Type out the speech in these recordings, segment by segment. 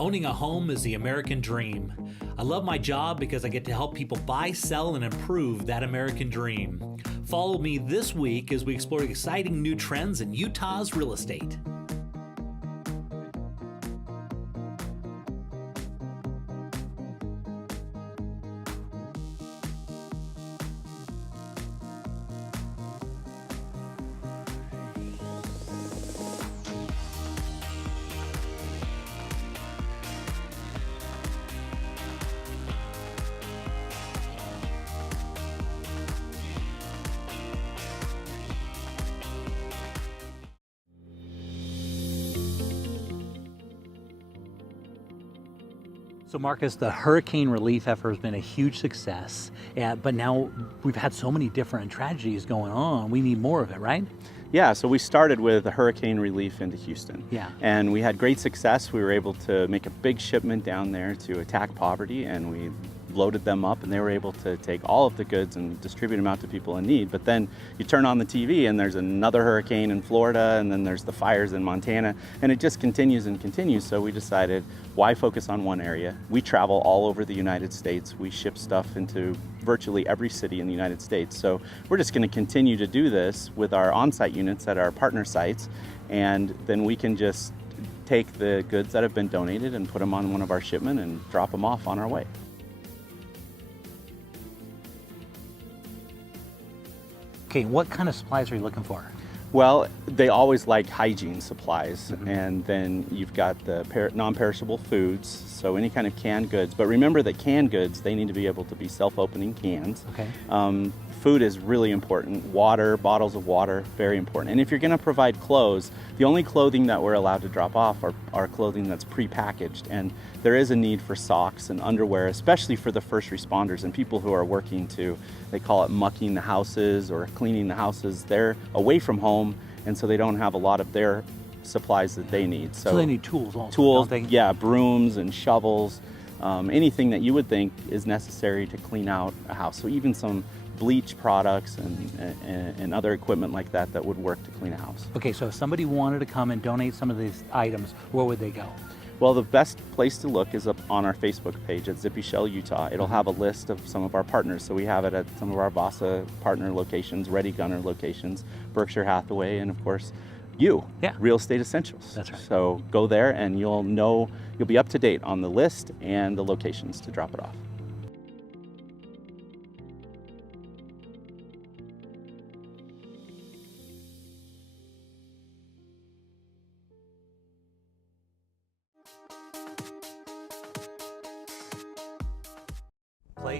Owning a home is the American dream. I love my job because I get to help people buy, sell, and improve that American dream. Follow me this week as we explore exciting new trends in Utah's real estate. So Marcus, the hurricane relief effort has been a huge success, but now we've had so many different tragedies going on. We need more of it, right? Yeah, so we started with hurricane relief into Houston. Yeah. And we had great success. We were able to make a big shipment down there to attack poverty, and we loaded them up, and they were able to take all of the goods and distribute them out to people in need. But then you turn on the TV and there's another hurricane in Florida, and then there's the fires in Montana, and it just continues and continues. So we decided, why focus on one area? We travel all over the United States. We ship stuff into virtually every city in the United States. So we're just going to continue to do this with our on-site units at our partner sites, and then we can just take the goods that have been donated and put them on one of our shipment and drop them off on our way. Okay, what kind of supplies are you looking for? Well, they always like hygiene supplies, and then you've got the non-perishable foods, so any kind of canned goods. But remember that canned goods, they need to be able to be self-opening cans. Okay. Food is really important. Water, bottles of water, very important. And if you're going to provide clothes, the only clothing that we're allowed to drop off are clothing that's pre-packaged. And there is a need for socks and underwear, especially for the first responders and people who are working they call it mucking the houses or cleaning the houses. They're away from home, and so they don't have a lot of their supplies that they need. So they need tools also, tools, don't they? yeah, brooms and shovels, anything that you would think is necessary to clean out a house. So even some bleach products and other equipment like that would work to clean a house. Okay, so if somebody wanted to come and donate some of these items, where would they go? Well, the best place to look is up on our Facebook page at Zippy Shell Utah. It'll have a list of some of our partners. So we have it at some of our VASA partner locations, Ready Gunner locations, Berkshire Hathaway, and of course, Real Estate Essentials. That's right. So go there and you'll be up to date on the list and the locations to drop it off.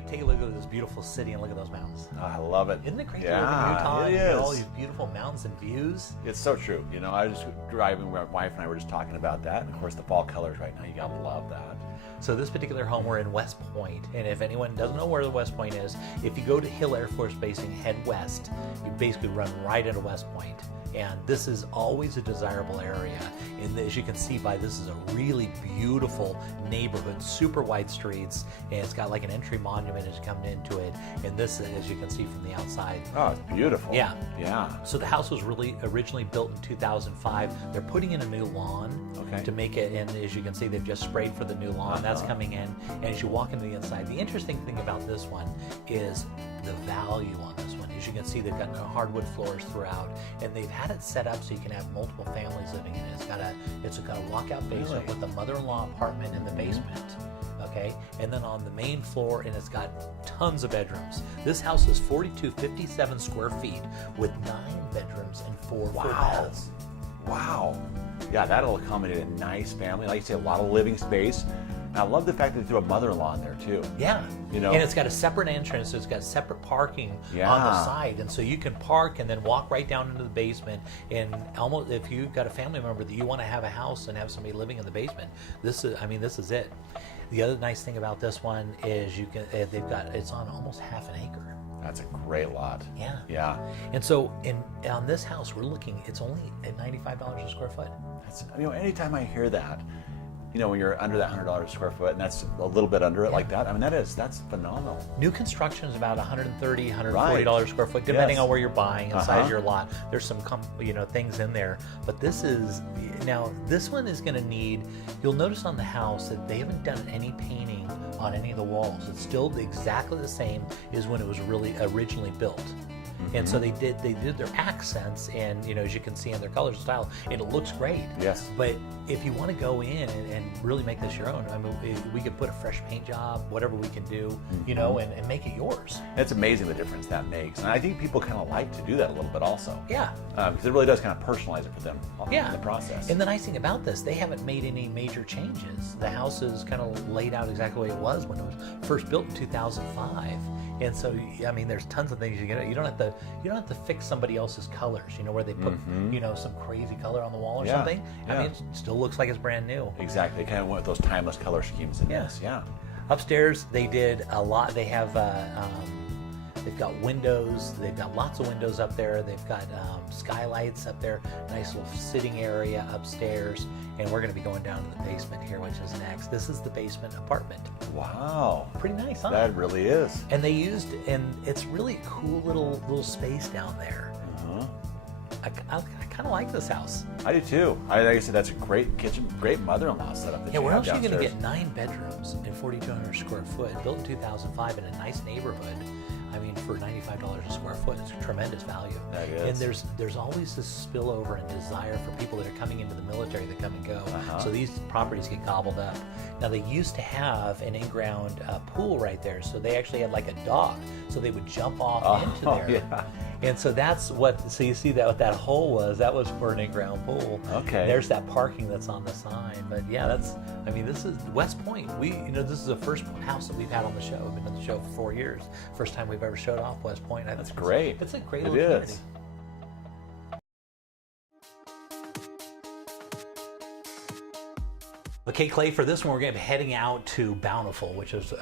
Take a look at this beautiful city and look at those mountains. Oh, I love it. Isn't it great Yeah, to live in Utah? it You know, is. all these beautiful mountains and views. It's so true. You know, I was just driving, my wife and I were just talking about that. And of course, the fall colors right now, you gotta love that. So this particular home, we're in West Point. And if anyone doesn't know where the West Point is, if you go to Hill Air Force Base and head west, you basically run right into West Point. And this is always a desirable area. And as you can see this is a really beautiful neighborhood, super wide streets, and it's got like an entry monument as you come into it. And this, as you can see from the outside. Oh, it's beautiful. Yeah. Yeah. So the house was really originally built in 2005. They're putting in a new lawn to make it, and as you can see, they've just sprayed for the new lawn. That's coming in. And as you walk into the inside, the interesting thing about this one is the value on this one. As you can see, they've got hardwood floors throughout, and they've had it set up so you can have multiple families living in it. It's got a walkout basement with a mother-in-law apartment in the basement. Okay, and then on the main floor, and it's got tons of bedrooms. This house is 4,257 square feet with 9 bedrooms and 4 full baths. Wow. Yeah, that'll accommodate a nice family. Like you say, a lot of living space. And I love the fact that they threw a mother-in-law in there too. Yeah. You know, and it's got a separate entrance, so it's got separate parking on the side. And so you can park and then walk right down into the basement. And almost if you've got a family member that you want to have a house and have somebody living in the basement, this is it. The other nice thing about this one is it's on almost half an acre. That's a great lot. Yeah. Yeah. And so on this house, we're looking, it's only at $95 a square foot. Anytime I hear that, you know, when you're under that $100 a square foot, and that's a little bit under it like that. I mean, that's phenomenal. New construction is about $130, $140 Right. a square foot, depending Yes. on where you're buying and size of your lot. There's some things in there, but this one is going to need. You'll notice on the house that they haven't done any painting on any of the walls. It's still exactly the same as when it was really originally built. And so they did their accents, and you know, as you can see in their colors and style, and it looks great. Yes. But if you want to go in and really make this your own, I mean, we could put a fresh paint job, whatever we can do, you know, and make it yours. It's amazing the difference that makes, and I think people kind of like to do that a little bit also. Yeah. Because it really does kind of personalize it for them Yeah. in the process. And the nice thing about this, they haven't made any major changes. The house is kind of laid out exactly the way it was when it was first built in 2005. And so, I mean, there's tons of things you can do. You don't have to fix somebody else's colors. You know, where they put you know, some crazy color on the wall or something. I mean, it still looks like it's brand new. Exactly. They kind of went with those timeless color schemes in this. Yeah. Upstairs, they did a lot. They have they've got windows. They've got lots of windows up there. They've got skylights up there. Nice little sitting area upstairs. And we're going to be going down to the basement here, which is next. This is the basement apartment. Wow. Pretty nice, huh? That really is. And it's really a cool little space down there. I kind of like this house. I do too. Like I said, that's a great kitchen, great mother-in-law setup. That Yeah, you where have else are you going to downstairs. get 9 bedrooms and 4,200 square foot, built in 2005 in a nice neighborhood? I mean, for $95 a square foot, it's a tremendous value. That is. And there's always this spillover and desire for people that are coming into the military that come and go. So these properties get gobbled up. Now, they used to have an in-ground pool right there, so they actually had like a dock, so they would jump off into there. Yeah. And so so you see that what that hole was, that was for an in-ground pool. Okay. There's that parking that's on the side. But yeah, this is West Point. This is the first house that we've had on the show. We've been on the show for 4 years. First time we've ever showed off West Point. That's great. It's a great It little community. is. Okay, Clay, for this one, we're going to be heading out to Bountiful, which is,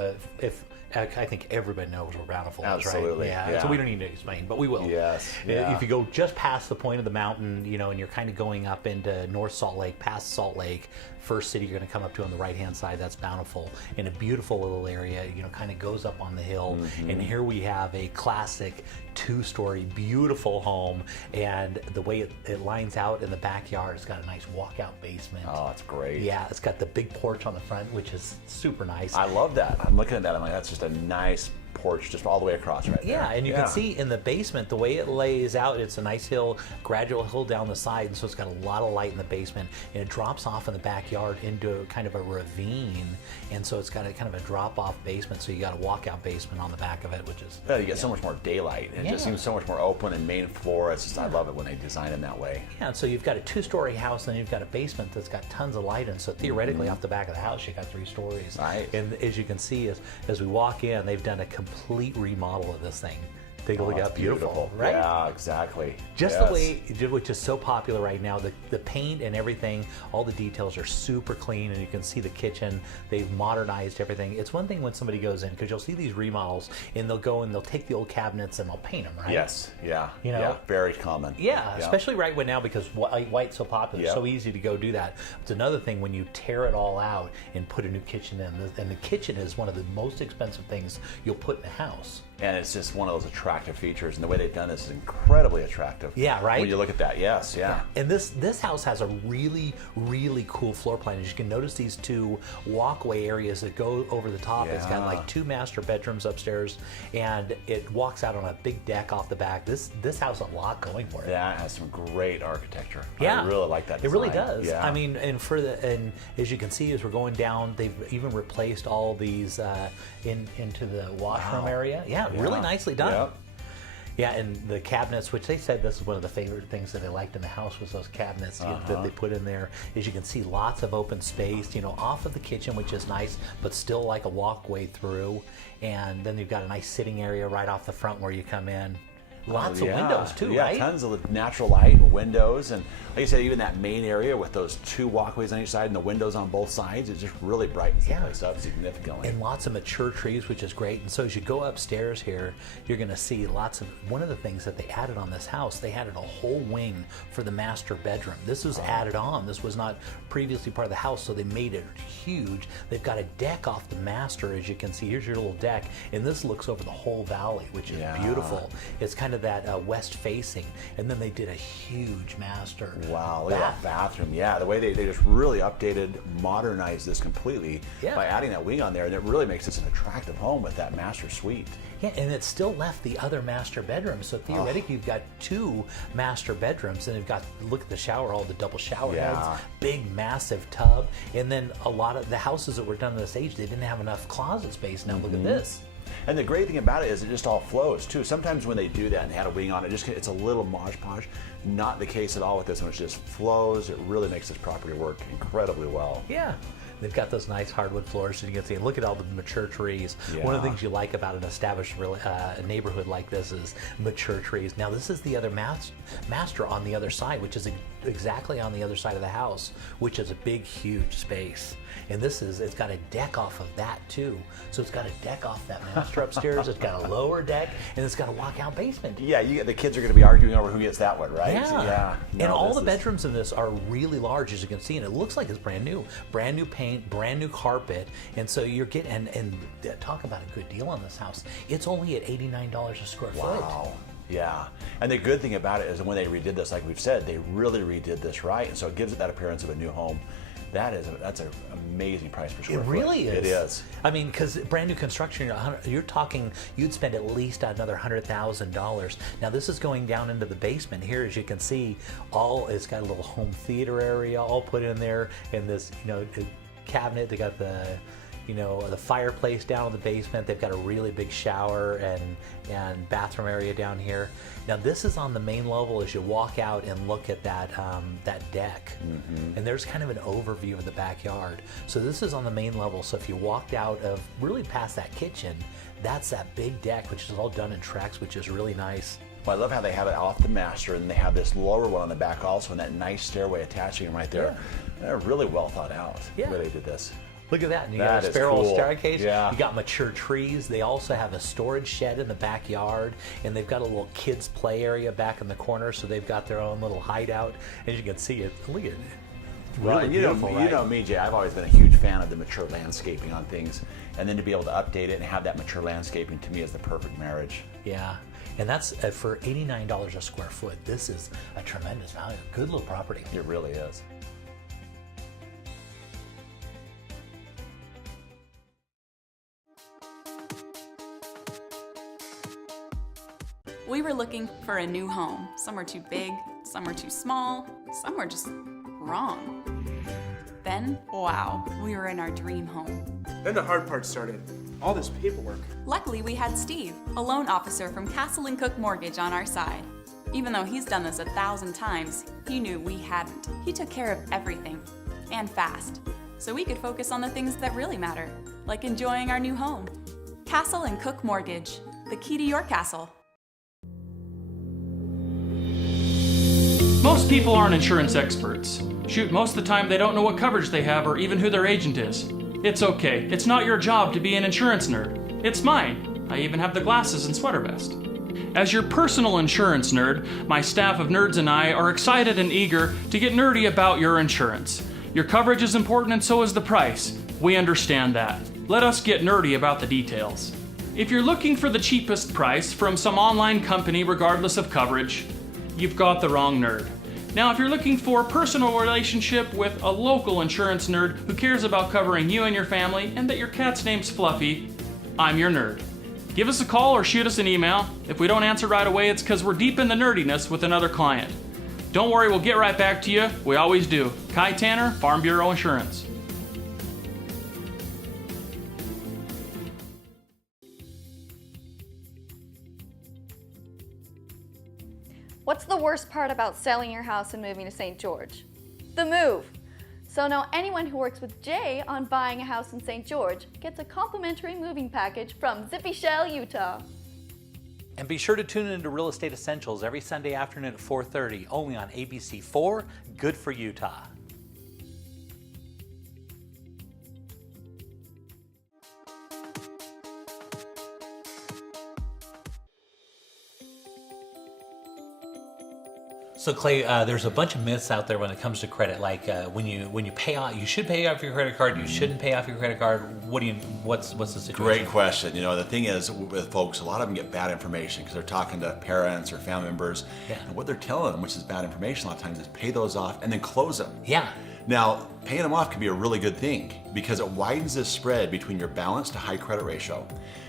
I think everybody knows where Bountiful is, right? Absolutely, yeah. So we don't need to explain, but we will. Yes, yeah. If you go just past the point of the mountain, you know, and you're kind of going up into North Salt Lake, past Salt Lake, first city you're going to come up to on the right-hand side, that's Bountiful, in a beautiful little area, you know, kind of goes up on the hill. And here we have a classic 2-story, beautiful home, and the way it lines out in the backyard, it's got a nice walkout basement. Oh, that's great. Yeah, it's got the big porch on the front, which is super nice. I love that. I'm looking at that. I'm like, that's just a nice porch just all the way across right there. Yeah, and you can see in the basement, the way it lays out, it's a nice hill, gradual hill down the side, and so it's got a lot of light in the basement, and it drops off in the backyard into kind of a ravine, and so it's got a kind of a drop-off basement, so you got a walkout basement on the back of it, which is... Yeah, you get so much more daylight. It just Yeah. seems so much more open and main floor. It's just, I love it when they design them that way. Yeah, and so you've got a 2-story house, and then you've got a basement that's got tons of light in, so theoretically off the back of the house, you got 3 stories. Right. And as you can see, as we walk in, they've done a complete remodel of this thing. Take a look it's how beautiful, right? Yeah, exactly. Just Yes. the way, which is so popular right now, the paint and everything, all the details are super clean, and you can see the kitchen. They've modernized everything. It's one thing when somebody goes in, because you'll see these remodels, and they'll go and they'll take the old cabinets and they'll paint them, right? Yes, yeah. You know? Yeah, very common. Yeah, especially right now because white's so popular, Yeah. so easy to go do that. It's another thing when you tear it all out and put a new kitchen in, and the kitchen is one of the most expensive things you'll put in a house. And it's just one of those attractive features, and the way they've done this is incredibly attractive. Yeah, right? When you look at that, yes, yeah. And this house has a really, really cool floor plan. As you can notice, these 2 walkway areas that go over the top. It's got like 2 master bedrooms upstairs, and it walks out on a big deck off the back. This house has a lot going for it. That has some great architecture. Yeah, I really like that It really design. does. Yeah. I mean, and as you can see, as we're going down, they've even replaced all these into the washroom area. Yeah, really nicely done. Yep. Yeah, and the cabinets, which they said this is one of the favorite things that they liked in the house, was those cabinets that they put in there. As you can see, lots of open space, you know, off of the kitchen, which is nice, but still like a walkway through. And then you've got a nice sitting area right off the front where you come in. Lots of windows too, yeah, right? Tons of natural light and windows, and like you said, even that main area with those 2 walkways on each side and the windows on both sides, it just really brightens the place up significantly. And lots of mature trees, which is great. And so as you go upstairs here, you're going to see lots of, one of the things that they added on this house, they added a whole wing for the master bedroom. This was added on. This was not previously part of the house, so they made it huge. They've got a deck off the master, as you can see. Here's your little deck, and this looks over the whole valley, which is beautiful. It's kind of that west facing, and then they did a huge master. Wow, look at that bathroom. Yeah, the way they just really updated, modernized this completely by adding that wing on there, and it really makes this an attractive home with that master suite. Yeah, and it still left the other master bedroom. So theoretically, you've got 2 master bedrooms, and you've got, look at the shower, all the double shower heads, big, massive tub. And then a lot of the houses that were done at this age, they didn't have enough closet space. Now look at this. And the great thing about it is it just all flows too. Sometimes when they do that and add a wing on it, it's a little mosh posh. Not the case at all with this one. It just flows. It really makes this property work incredibly well. Yeah. They've got those nice hardwood floors, so you can see. Look at all the mature trees. One of the things you like about an established neighborhood like this is mature trees. Now this is the other master on the other side, which is exactly on the other side of the house, which is a big, huge space. And this is, it's got a deck off of that too. So it's got a deck off that master upstairs. It's got a lower deck, and it's got a walkout basement. Yeah, the kids are going to be arguing over who gets that one, right? Yeah. No, and all the bedrooms in this are really large, as you can see, and it looks like it's brand new. Brand new paint, brand new carpet, and so you're getting, and talk about a good deal on this house. It's only at $89 a square foot. Wow. Yeah, and the good thing about it is when they redid this, like we've said, they really redid this right, and so it gives it that appearance of a new home. That's an amazing price per square foot. It really is. It is. I mean, because brand new construction, you're talking, you'd spend at least another $100,000. Now this is going down into the basement here, as you can see. It's got a little home theater area all put in there, and this, cabinet. They got the fireplace down in the basement. They've got a really big shower and bathroom area down here. Now this is on the main level as you walk out and look at that deck. And there's kind of an overview of the backyard. So this is on the main level. So if you walked out of really past that kitchen, that's that big deck, which is all done in Trex, which is really nice. Well, I love how they have it off the master, and they have this lower one on the back also, and that nice stairway attaching them right there. They're really well thought out the way they did this. Look at that. And you got a spiral staircase. Yeah. You got mature trees. They also have a storage shed in the backyard, and they've got a little kids play area back in the corner, so they've got their own little hideout. As you can see, look at it. It's really beautiful, you know me, Jay, I've always been a huge fan of the mature landscaping on things, and then to be able to update it and have that mature landscaping, to me, is the perfect marriage. Yeah. And that's for $89 a square foot. This is a tremendous value. Good little property. It really is. We were looking for a new home. Some were too big, some were too small, some were just wrong. Then, wow, we were in our dream home. Then the hard part started. All this paperwork. Luckily, we had Steve, a loan officer from Castle & Cook Mortgage, on our side. Even though he's done this 1,000 times, he knew we hadn't. He took care of everything, and fast, so we could focus on the things that really matter, like enjoying our new home. Castle & Cook Mortgage, the key to your castle. Most people aren't insurance experts. Shoot, most of the time they don't know what coverage they have or even who their agent is. It's okay. It's not your job to be an insurance nerd. It's mine. I even have the glasses and sweater vest. As your personal insurance nerd, my staff of nerds and I are excited and eager to get nerdy about your insurance. Your coverage is important and so is the price. We understand that. Let us get nerdy about the details. If you're looking for the cheapest price from some online company regardless of coverage, you've got the wrong nerd. Now, if you're looking for a personal relationship with a local insurance nerd who cares about covering you and your family and that your cat's name's Fluffy, I'm your nerd. Give us a call or shoot us an email. If we don't answer right away, it's because we're deep in the nerdiness with another client. Don't worry, we'll get right back to you. We always do. Kai Tanner, Farm Bureau Insurance. What's the worst part about selling your house and moving to St. George? The move. So now anyone who works with Jay on buying a house in St. George gets a complimentary moving package from Zippy Shell, Utah. And be sure to tune into Real Estate Essentials every Sunday afternoon at 4:30, only on ABC4, Good for Utah. So Clay, there's a bunch of myths out there when it comes to credit. Like when you pay off, you should pay off your credit card. You shouldn't pay off your credit card. What's the situation? Great question. You know, the thing is with folks, a lot of them get bad information because they're talking to parents or family members, and what they're telling them, which is bad information, a lot of times is pay those off and then close them. Yeah. Now, paying them off can be a really good thing because it widens the spread between your balance to high credit ratio.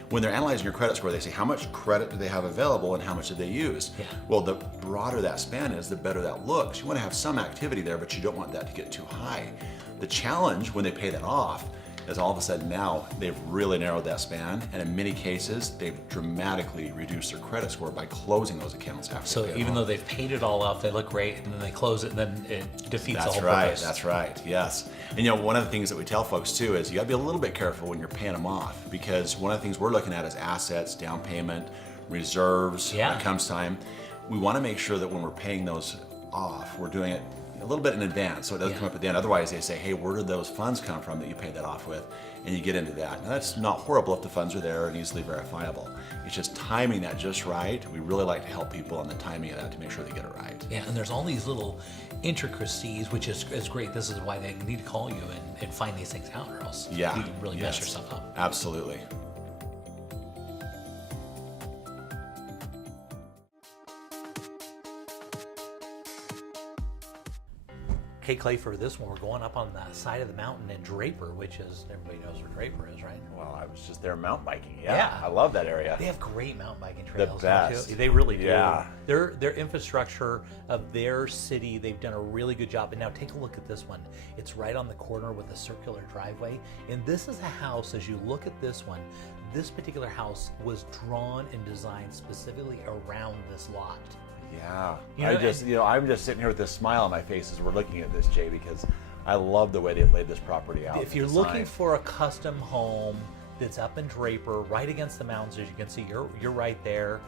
When they're analyzing your credit score, they say how much credit do they have available and how much did they use? Yeah. Well, the broader that span is, the better that looks. You want to have some activity there, but you don't want that to get too high. The challenge when they pay that off is all of a sudden now they've really narrowed that span, and in many cases they've dramatically reduced their credit score by closing those accounts after. So even though they've paid it all off, they look great, and then they close it, and then it defeats the whole purpose. That's right, yes. And you know, one of the things that we tell folks too is you gotta be a little bit careful when you're paying them off, because one of the things we're looking at is assets, down payment, reserves, when it comes time. We wanna make sure that when we're paying those off, we're doing it a little bit in advance so it doesn't come up at the end. Otherwise they say, hey, where did those funds come from that you paid that off with? And you get into that. Now that's not horrible if the funds are there and easily verifiable. It's just timing that just right. We really like to help people on the timing of that to make sure they get it right. Yeah, and there's all these little intricacies, which is great. This is why they need to call you and find these things out, or else you really mess yourself up. Absolutely. Okay, Clay, for this one, we're going up on the side of the mountain in Draper, which is, everybody knows where Draper is, right? Well, I was just there mountain biking. Yeah. I love that area. They have great mountain biking trails. The best. Too. They really do. Yeah. Their infrastructure of their city, they've done a really good job. And now take a look at this one. It's right on the corner with a circular driveway. And this is a house, as you look at this one, this particular house was drawn and designed specifically around this lot. Yeah, You know, I'm just sitting here with this smile on my face as we're looking at this, Jay, because I love the way they've laid this property out. If you're looking for a custom home that's up in Draper, right against the mountains, as you can see, you're right there.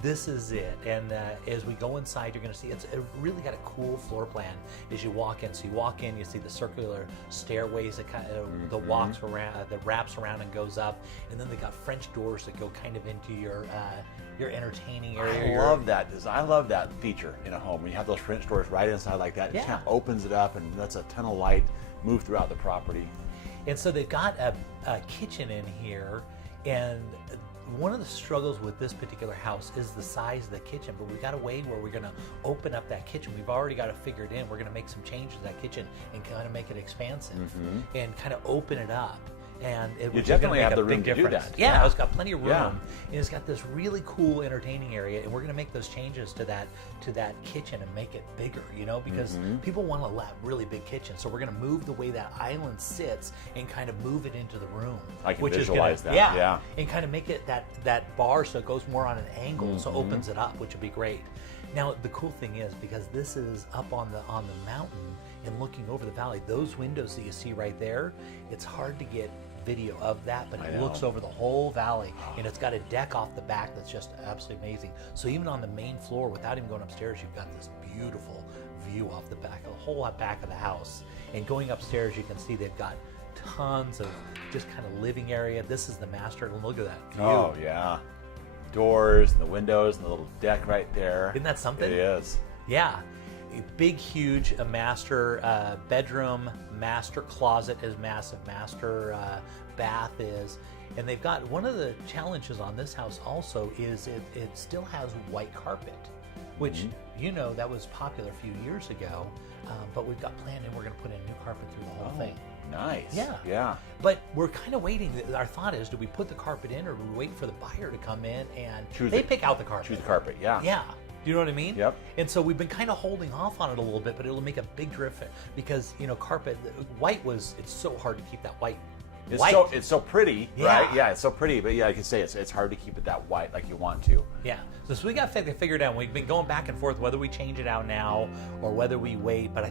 This is it. And as we go inside, you're going to see it really got a cool floor plan as you walk in. So you walk in, you see the circular stairways that kind of the walks around, that wraps around and goes up, and then they got French doors that go kind of into your entertaining area. I love that design. I love that feature in a home when you have those French doors right inside like that. It kind of opens it up and lets a ton of light move throughout the property. And so they've got a kitchen in here, and one of the struggles with this particular house is the size of the kitchen, but we've got a way where we're going to open up that kitchen. We've already got it figured in. We're going to make some changes to that kitchen and kind of make it expansive and kind of open it up. And you definitely have the room to do that. Yeah, it's got plenty of room, and it's got this really cool entertaining area. And we're going to make those changes to that kitchen and make it bigger. You know, because people want a really big kitchen, so we're going to move the way that island sits and kind of move it into the room. I can visualize that. Yeah, and kind of make it that bar so it goes more on an angle, so it opens it up, which would be great. Now the cool thing is, because this is up on the mountain and looking over the valley, those windows that you see right there, it's hard to get video of that, but it looks over the whole valley, and it's got a deck off the back that's just absolutely amazing. So even on the main floor, without even going upstairs, you've got this beautiful view off the back, the whole back of the house. And going upstairs, you can see they've got tons of just kind of living area. This is the master, and look at that view. Oh yeah, doors and the windows and the little deck right there. Isn't that something? It is. Yeah. A big, huge master bedroom, master closet is massive, master bath is. And they've got, one of the challenges on this house also is it still has white carpet, which, you know, that was popular a few years ago, but we've got planned and we're going to put in new carpet through the whole thing. Nice. Yeah. But we're kind of waiting. Our thought is, do we put the carpet in, or do we wait for the buyer to come in and pick out the carpet? Choose the carpet, yeah. Yeah. Do you know what I mean? Yep. And so we've been kind of holding off on it a little bit, but it'll make a big difference because, you know, carpet, white it's so hard to keep that white. It's so pretty, right? Yeah, it's so pretty, but yeah, I can say it's hard to keep it that white like you want to. Yeah. So we got to figure it out. We've been going back and forth whether we change it out now or whether we wait, but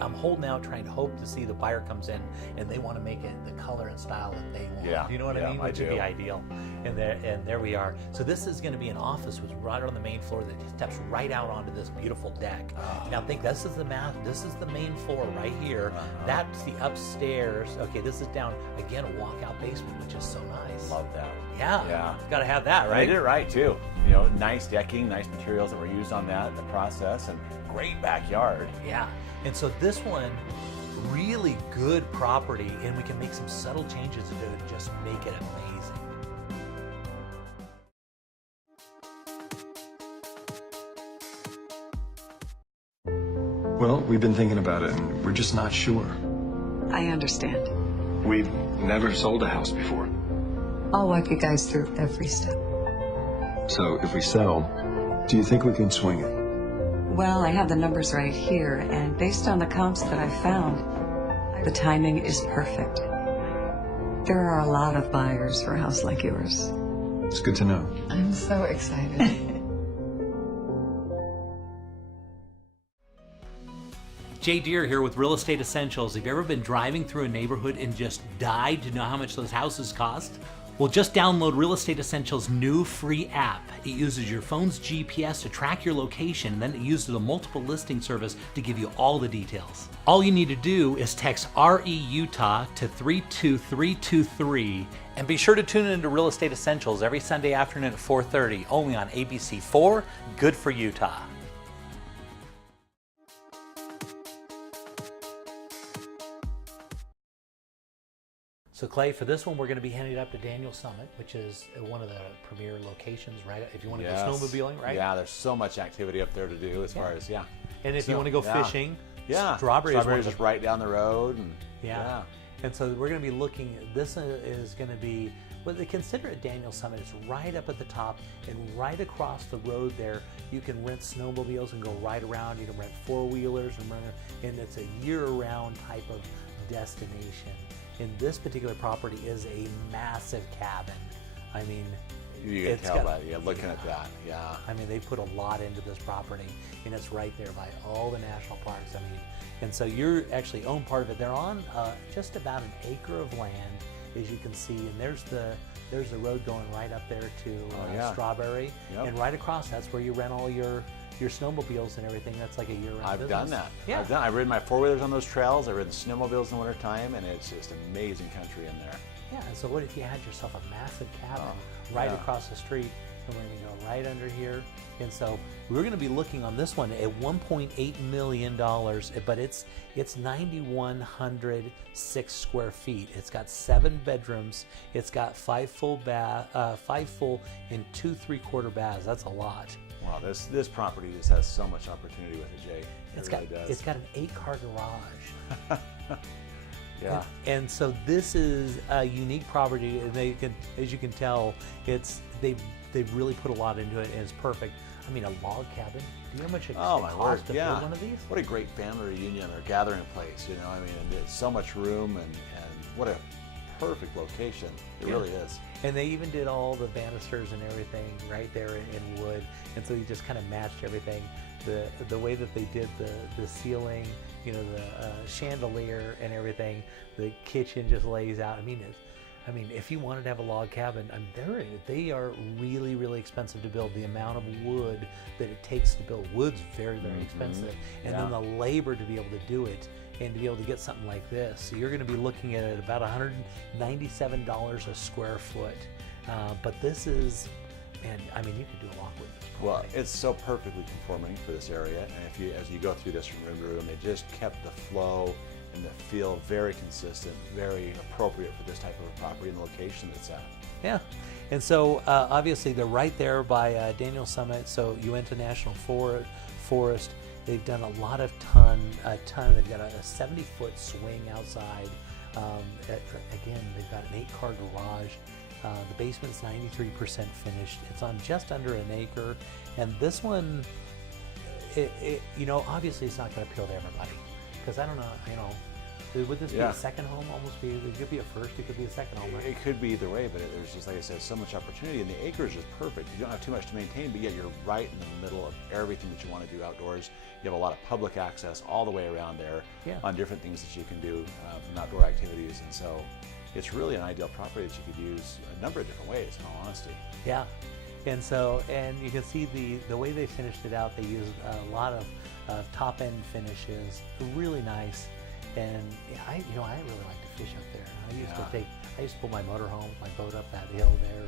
I'm holding out, trying to hope to see the buyer comes in and they want to make it the color and style that they want. Yeah, You know what I yeah, mean? I Which would be do. ideal. And there we are. So this is going to be an office with right on the main floor that steps right out onto this beautiful deck. Now think this is the main floor right here. That's the upstairs. Okay, this is down again, a walkout basement, which is so nice. Love that. Yeah. Got to have that, I right? did it right too. Nice decking, nice materials that were used on that, the process, and great backyard. Yeah. And so this one, really good property, and we can make some subtle changes to it and just make it amazing. Well, we've been thinking about it, and we're just not sure. I understand. We've never sold a house before. I'll walk you guys through every step. So if we sell, do you think we can swing it? Well, I have the numbers right here, and based on the comps that I found, the timing is perfect. There are a lot of buyers for a house like yours. It's good to know. I'm so excited. Jay Deere here with Real Estate Essentials. Have you ever been driving through a neighborhood and just died to know how much those houses cost? Well, just download Real Estate Essentials' new free app. It uses your phone's GPS to track your location, and then it uses a multiple listing service to give you all the details. All you need to do is text RE-UTAH to 32323, and be sure to tune into Real Estate Essentials every Sunday afternoon at 4:30, only on ABC4, good for Utah. So Clay, for this one, we're going to be heading up to Daniel Summit, which is one of the premier locations, right? If you want to go snowmobiling, right? Yeah, there's so much activity up there to do as far as, And if you want to go fishing, Strawberry is just right down the road. And, And so we're going to be looking, this is going to be, well, they consider it Daniel Summit. It's right up at the top, and right across the road there, you can rent snowmobiles and go right around. You can rent four-wheelers, and it's a year-round type of destination. And this particular property is a massive cabin. I mean, you can tell that. Yeah, looking at that. Yeah. I mean, they put a lot into this property, and it's right there by all the national parks. I mean, and so you're actually own part of it. They're on just about an acre of land, as you can see, and there's the road going right up there to Strawberry, and right across that's where you rent all your snowmobiles and everything. That's like a year-round I've business. done that. Yeah. I've ridden my four-wheelers on those trails. I've ridden snowmobiles in the wintertime, and it's just amazing country in there. Yeah, and so what if you had yourself a massive cabin right across the street, and we're going to go right under here. And so we're going to be looking on this one at $1.8 million, but it's 9,106 square feet. It's got 7 bedrooms. It's got 5 full and 2 3/4 baths. That's a lot. Wow, this property just has so much opportunity with it, Jay. It really does. It's got an 8-car garage. Yeah. And so this is a unique property, and they can, as you can tell, they've really put a lot into it, and it's perfect. I mean, a log cabin. Do you know how much it costs to build one of these? What a great family reunion or gathering place, you know. I mean, there's so much room, and what a perfect location. It really is. And they even did all the banisters and everything right there in wood, and so you just kind of matched everything. The way that they did the ceiling, you know, the chandelier and everything. The kitchen just lays out. I mean, if you wanted to have a log cabin, they are really, really expensive to build. The amount of wood that it takes to build, wood's very, very expensive, and then the labor to be able to do it and to be able to get something like this. So you're going to be looking at about $197 a square foot. But this is, man, I mean, you could do a lot with this property. Well, it's so perfectly conforming for this area, and as you go through this from room to room, they just kept the flow and the feel very consistent, very appropriate for this type of a property and the location it's at. Yeah, and so obviously they're right there by Daniel Summit, so Uinta National Forest. They've done a lot of they've got a 70-foot swing outside. Again, they've got an 8-car garage. The basement's 93% finished. It's on just under an acre, and this one, obviously it's not going to appeal to everybody, because I don't know, Would this be a second home? Almost be. It could be a first. It could be a second home. Right? It could be either way, but there's just, like I said, so much opportunity, and the acreage is perfect. You don't have too much to maintain, but yet you're right in the middle of everything that you want to do outdoors. You have a lot of public access all the way around there on different things that you can do from outdoor activities, and so it's really an ideal property that you could use a number of different ways, in all honesty. Yeah. And so, and you can see the way they finished it out. They used a lot of top end finishes, really nice. And I really like to fish up there. I used to pull my motor home, my boat up that hill there,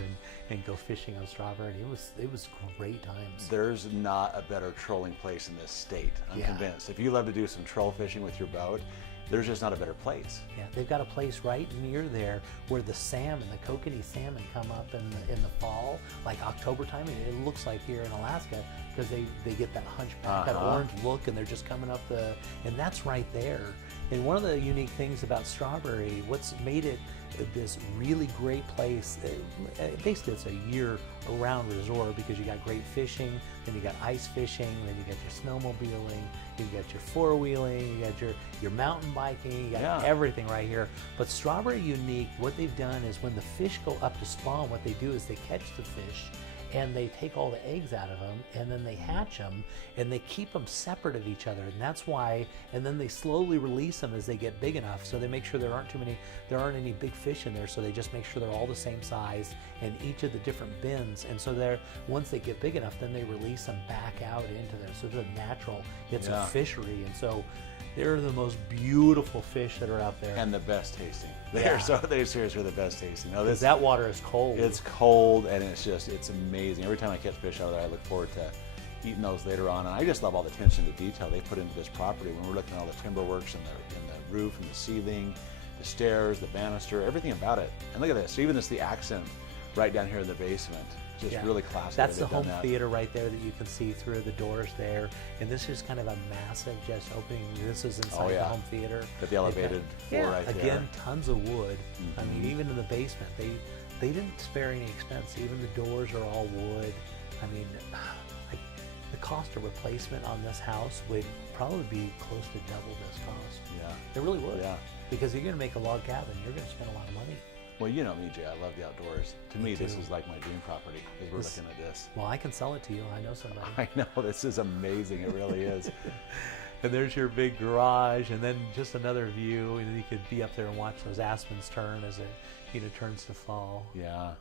and go fishing on Strawberry. And it was great times. There's not a better trolling place in this state. I'm convinced. If you love to do some troll fishing with your boat, there's just not a better place. Yeah, they've got a place right near there where the salmon, the kokanee salmon, come up in the fall, like October time. And it looks like here in Alaska because they get that hunchback, that orange look, and they're just coming up and that's right there. And one of the unique things about Strawberry, what's made it this really great place, basically it's a year-round resort because you got great fishing, then you got ice fishing, then you got your snowmobiling, you got your four-wheeling, you got your mountain biking, you got everything right here. But Strawberry Unique, what they've done is when the fish go up to spawn, what they do is they catch the fish and they take all the eggs out of them, and then they hatch them, and they keep them separate of each other, and that's why. And then they slowly release them as they get big enough. So they make sure there aren't any big fish in there. So they just make sure they're all the same size in each of the different bins. And so once they get big enough, then they release them back out into there. So it's natural. It's a fishery, and so they're the most beautiful fish that are out there. And the best tasting. They seriously are the best tasting. No, that water is cold. It's cold, and it's amazing. Every time I catch fish out of there, I look forward to eating those later on. And I just love all the attention to detail they put into this property. When we're looking at all the timber works and the roof and the ceiling, the stairs, the banister, everything about it. And look at this, even the accent right down here in the basement. Just really classic. That's the home theater right there that you can see through the doors there. And this is kind of a massive just opening. This is inside the home theater. Got the elevated floor right there. Again, tons of wood. I mean, even in the basement, they didn't spare any expense. Even the doors are all wood. I mean, the cost of replacement on this house would probably be close to double this cost. Yeah. It really would. Yeah. Because you're going to make a log cabin. You're going to spend a lot of money. Well, you know me, Jay. I love the outdoors. To me, this is like my dream property as we're looking at this. Well, I can sell it to you. I know somebody. I know. This is amazing. It really is. And there's your big garage, and then just another view, and you could be up there and watch those aspens turn as it turns to fall. Yeah.